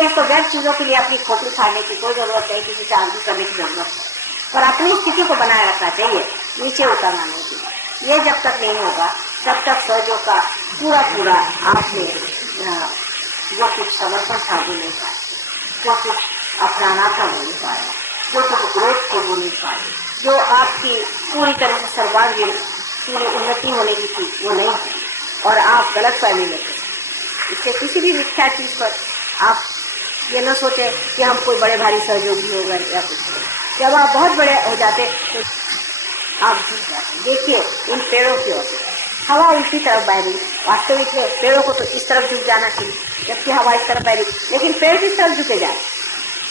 इसलिए इसको व्यर्थ चीजों के लिए अपनी खोपड़ी फाड़ने की कोई जरूरत नहीं, किसी से आर्ग्यू करने की जरूरत नहीं, पर अपनी स्थिति को बनाए रखना चाहिए, नीचे उतरना नहीं चाहिए। ये जब तक नहीं होगा तब तक सहयोग का पूरा पूरा आपने जो कुछ समर्पण था वो नहीं पाए, जो कुछ अपनाना था वो नहीं पाया, जो कुछ ग्रोथ थे वो नहीं पाए, जो आपकी पूरी तरह से सर्वांगीण पूरी उन्नति होने की थी वो नहीं हुई, और आप गलत फहमी में थे। इससे किसी भी मिथ्या चीज पर आप ये न सोचे कि हम कोई बड़े भारी सहयोगी हो गए या कुछ। जब आप बहुत बड़े हो जाते तो आप झुक जाते। देखिए इन पेड़ों की ओर हवा उल्टी तरफ बह रही, वास्तविक में पेड़ों को तो इस तरफ झुक जाना चाहिए, जबकि हवा इस तरफ बह रही, लेकिन पेड़ किस तरफ झुके जाए।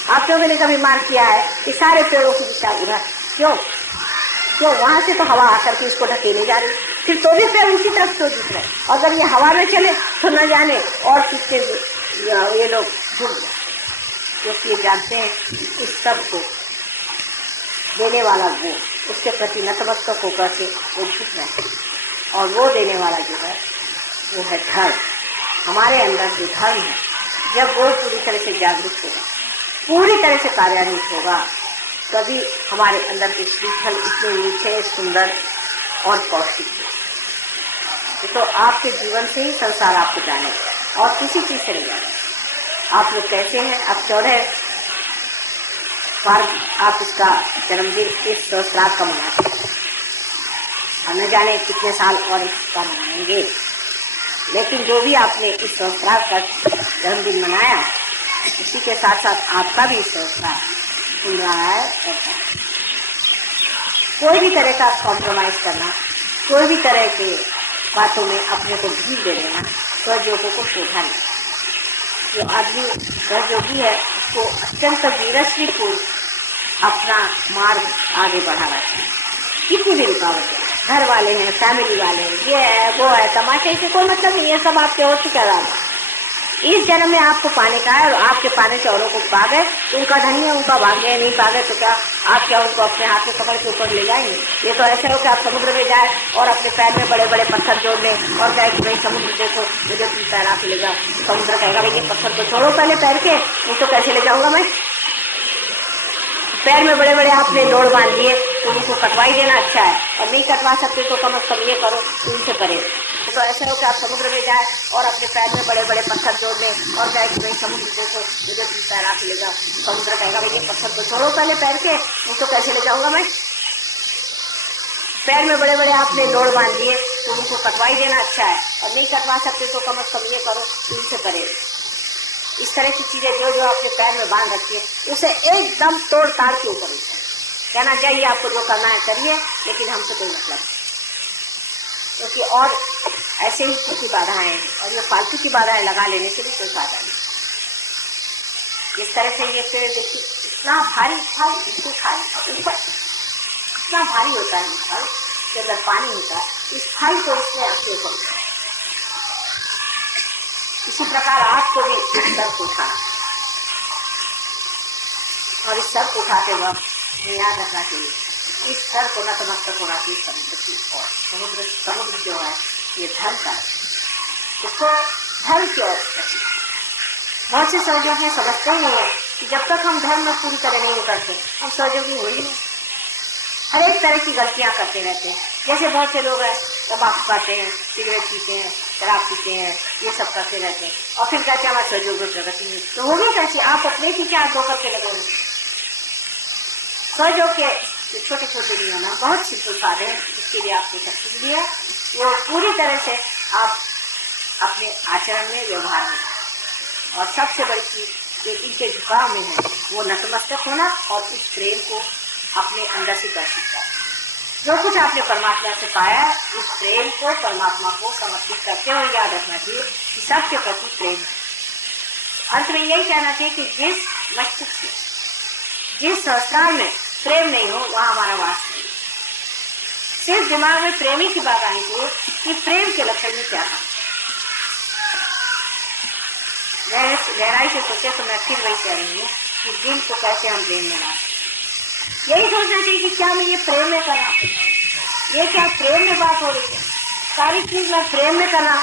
आप लोगों ने कभी मार्क किया है कि सारे पेड़ों की दिशा उधर, क्यों? वहां से तो हवा आकर के इसको ढकेले जा रही, फिर तो भी पेड़ उसी तरफ क्यों झुक रहे? अगर ये हवा में चले तो न जाने और कितने ये लोग झुक जाए, क्योंकि ये जानते हैं इस सब को देने वाला वो, उसके प्रति नतमस्तक होकर के वो झुक रहे हैं, और वो देने वाला जो है वो है धर्म। हमारे अंदर जो धर्म है, जब वो पूरी तरह से जागरूक होगा, पूरी तरह से कार्यान्वित होगा, तभी हमारे अंदर के श्रीफल इतने मीठे, सुंदर और पौष्टिक है। तो आपके जीवन से ही संसार आपको जाने, और किसी चीज से नहीं जाने। आप लोग कैसे हैं, आप 14 बार आप इसका जन्मदिन इस सहस्त्रार्थ का मनाते हैं, और न जाने कितने साल और इसका मनाएंगे, लेकिन जो भी आपने इस सहस्त्रार्थ का जन्मदिन मनाया, उसी के साथ साथ आपका भी सहस्त्रार्थ खुल रहा है। कोई भी तरह का कॉम्प्रोमाइज करना, कोई भी तरह के बातों में अपने को ढील दे देना सहयोगों को शोभा नहीं। जो आदमी सहयोगी है उसको अत्यंत वीरश्री पूर्व अपना मार्ग आगे बढ़ाना चाहिए। कितनी भी रुकावटें, घर वाले हैं, फैमिली वाले हैं, ये है वो है, तमाशे से कोई मतलब नहीं, ये सब आपके हो चुका है। इस जन्म में आपको पाने का है, और आपके पाने से औरों को पा गए तो उनका धनी है, उनका भाग्य है, नहीं पा गए तो क्या आप क्या उनको अपने हाथ में पकड़ के ऊपर ले जाएंगे? ये तो ऐसे हो कि आप समुद्र में जाए और अपने पैर में बड़े बड़े पत्थर जोड़ लें और कहे कि भाई समुद्र देखो मुझे तुम तैरा के ले जाओ। समुद्र कहेगा भाई ये पत्थर तो छोड़ो पहले पैर के, नहीं तो कैसे ले जाऊंगा मैं? पैर में बड़े बड़े आपने लोड़ बांध दिए तो उनको कटवाई देना अच्छा है, और नहीं कटवा सकते तो कम से कम ये करो उनसे परे। तो ऐसे हो कि आप समुद्र में जाए और अपने पैर में बड़े बड़े पत्थर जोड़ लें और कहे कि भाई समुद्र देखो मुझे तुम तैरा के ले जाओ। समुद्र कहेगा भाई ये पत्थर तो छोड़ो पहले पैर के, नहीं तो कैसे ले जाऊंगा मैं? पैर में बड़े बड़े आपने लोड़ बांध दिए तो उनको कटवाई देना अच्छा है, और नहीं कटवा सकते तो कम से कम ये करो उनसे परे। इस तरह की चीजें जो जो आपने पैर में बांध रखी है उसे एकदम तोड़ ताड़ के ऊपर कहना चाहिए आपको जो करना है करिए, लेकिन हमसे कोई मतलब नहीं, क्योंकि और ऐसे ही की बाधाएं हैं, और ये फालतू की बाधाएं लगा लेने से भी कोई फायदा नहीं। इस तरह से ये पेड़ देखिए इतना भारी फल, इसको खाए ऊपर इतना भारी होता है फल, के अंदर पानी होता है, इस फल को इसने आपके ऊपर। इसी प्रकार आपको भी इस सर को उठाना, और इस सर को उठाते वक्त याद रखना चाहिए इस सर को नतमस्तक होना चाहिए समुद्र की ओर। समुद्र जो है ये धर्म का है, उसको धर्म की ओर रखिए। बहुत से सहयोगी समझते ही नहीं है कि जब तक हम धर्म में पूरी तरह नहीं उतरते हम सहयोगी हो ही नहीं। हर एक तरह की गलतियां करते रहते हैं। जैसे बहुत से लोग हैं तंबाकू खाते हैं, सिगरेट पीते हैं, शराब पीते हैं, ये सब करते रहते हैं, और फिर कहते हैं हमारे सहयोग में प्रगति नहीं। तो होगी कैसे? आप अपने पीछे हाथ धो करके लगोगे। सहयोग के जो छोटे छोटे नियम है, बहुत सिंपल सारे हैं, जिसके लिए आपको शक्ति मिली है, वो पूरी तरह से आप अपने आचरण में, व्यवहार में, और सबसे बड़ी चीज जो इनके झुकाव में है वो नतमस्तक होना और उस प्रेम को अपने अंदर से दर्शित करना। जो कुछ आपने परमात्मा से पाया उस प्रेम को परमात्मा को समर्पित करते हुए याद रखना चाहिए कि सबके प्रति प्रेम है। अंत में यही कहना चाहिए कि जिस मस्तिष्क में, जिस सहस्त्रार में प्रेम नहीं हो वहाँ हमारा वास नहीं। सिर्फ दिमाग में प्रेमी की बात आनी चाहिए कि प्रेम के लक्षण में क्या था। गहराई से सोचे तो मैं फिर वही कह रही हूँ कि दिल को कैसे हम प्रेम में ला। यही सोचना चाहिए कि क्या मैं ये प्रेम में करना, ये क्या प्रेम में बात हो रही है, सारी चीज मैं प्रेम में करना,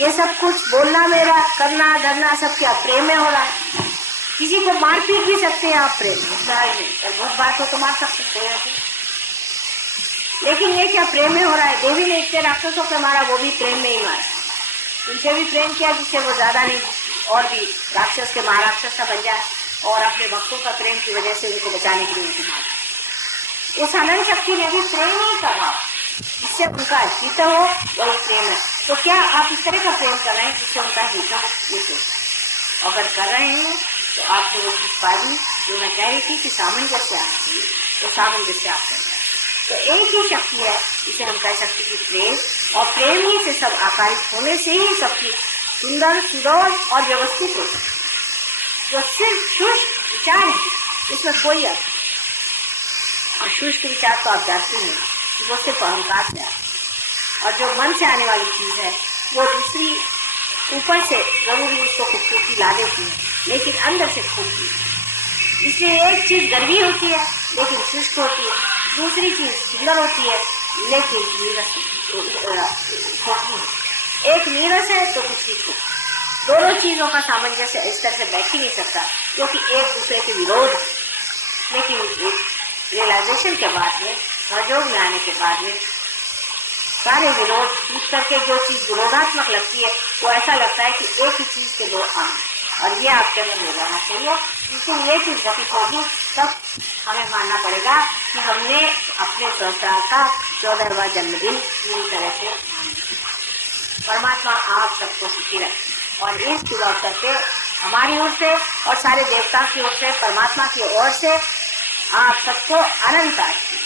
ये सब कुछ बोलना मेरा, करना धरना सब क्या प्रेम में हो रहा है। किसी को मार पीट भी सकते हैं आप प्रेम में, और बहुत बात हो तो मार सकते हैं। लेकिन ये क्या प्रेम में हो रहा है। देवी ने इतने राक्षसों को मारा, वो भी प्रेम में ही मारा। उनसे भी प्रेम किया जिससे वो ज्यादा नहीं और भी राक्षस के महाराक्षस का बन जाए, और अपने भक्तों का प्रेम की वजह से उनको बचाने के लिए उनको मारा। उस अनंत शक्ति ने भी प्रेम ही कहा, जिससे उनका हित हो वही प्रेम है। तो क्या आप इस तरह का प्रेम कर रहे हैं जिससे उनका हित हो? ये सोच अगर कर रहे हैं तो आपने वो चीज पा दी जो मैं कह रही थी कि सामंजस्य आना चाहिए, तो सामंजस्य आप कर रहे हैं। तो एक ही शक्ति है जिसे हम कह सकते कि प्रेम, और प्रेम ही से सब आकारित होने से ही सबकी सुंदर सुडौल और व्यवस्थित हो सकती। जो सिर्फ शुष्क विचार है इसमें कोई अर्थ, और शुष्क विचार तो आप जानते हैं कि वो सिर्फ अहंकार से आता है, और जो मन से आने वाली चीज है वो दूसरी ऊपर से जरूरी उसको खूबसूरती ला देती है, लेकिन अंदर से खूबी है। इसलिए एक चीज गर्वी होती है लेकिन शुष्क होती है, दूसरी चीज सुंदर होती है लेकिन नीरस होती है। एक नीरस है तो दूसरी खूब। दोनों चीजों का सामंजस्य इस तरह से बैठ ही नहीं सकता, क्योंकि एक दूसरे के विरोध। लेकिन रियलाइजेशन के बाद में, सहयोग में आने के बाद में, सारे विरोध पूछ करके जो चीज विरोधात्मक लगती है वो ऐसा लगता है कि एक ही चीज के दो अंग, और ये आपके अंदर हो जाना चाहिए। लेकिन ये चीज घटित होगी तब हमें मानना पड़ेगा कि हमने अपने संसार का 14वां जन्मदिन पूरी तरह से मान लिया। परमात्मा आप सबको सुखी रखे, और इस शुभ अवसर पे हमारी ओर से और सारे देवता की ओर से, परमात्मा की ओर से आप सबको अनंत आशीर्वाद।